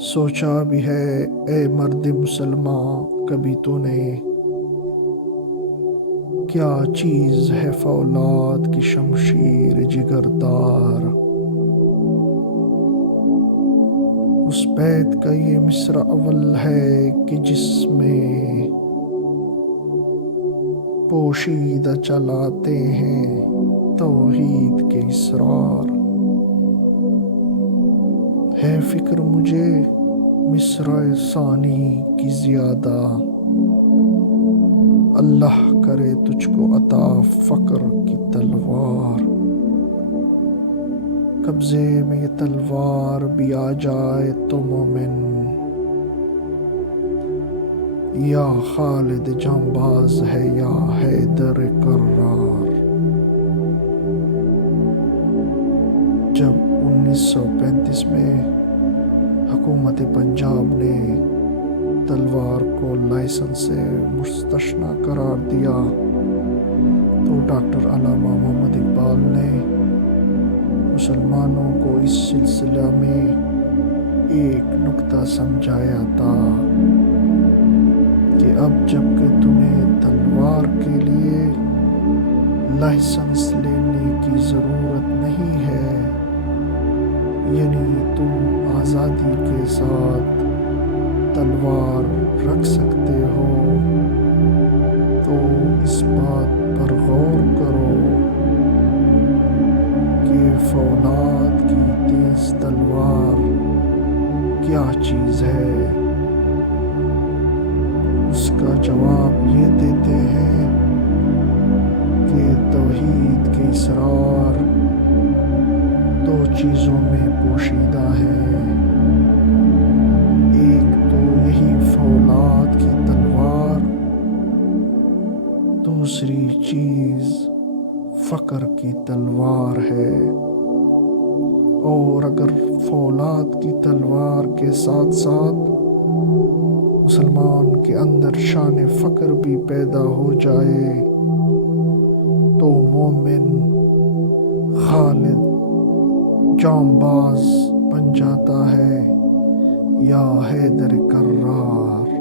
سوچا بھی ہے اے مرد مسلمان کبھی تو نے، کیا چیز ہے فولاد کی شمشیر جگردار؟ اس بیت کا یہ مصرع اول ہے کہ جس میں پوشیدہ چلاتے ہیں توحید کے اسرار۔ ہے فکر مجھے مصرع ثانی کی زیادہ، اللہ کرے تجھ کو عطا فقر کی تلوار۔ قبضے میں یہ تلوار بھی آ جائے تو مومن، یا خالد جانباز ہے یا حیدر کرار۔ جب 1935 میں حکومت پنجاب نے تلوار کو لائسنس سے مستثنی قرار دیا تو ڈاکٹر علامہ محمد اقبال نے مسلمانوں کو اس سلسلہ میں ایک نکتہ سمجھایا تھا کہ اب جب کہ تمہیں تلوار کے لیے لائسنس لینے کی ضرورت نہیں ہے، یعنی تم آزادی کے ساتھ تلوار رکھ سکتے ہو، تو اس بات پر غور کرو کہ فولاد کی تیز تلوار کیا چیز ہے۔ اس کا جواب یہ دیتے ہیں کہ توحید کے اسرار دو چیزوں میں پوشیدہ ہے، ایک تو یہی فولاد کی تلوار، دوسری چیز فقر کی تلوار ہے۔ اور اگر فولاد کی تلوار کے ساتھ ساتھ مسلمان کے اندر شان فقر بھی پیدا ہو جائے تو مومن خالد جانباز بن جاتا ہے یا حیدر کرار۔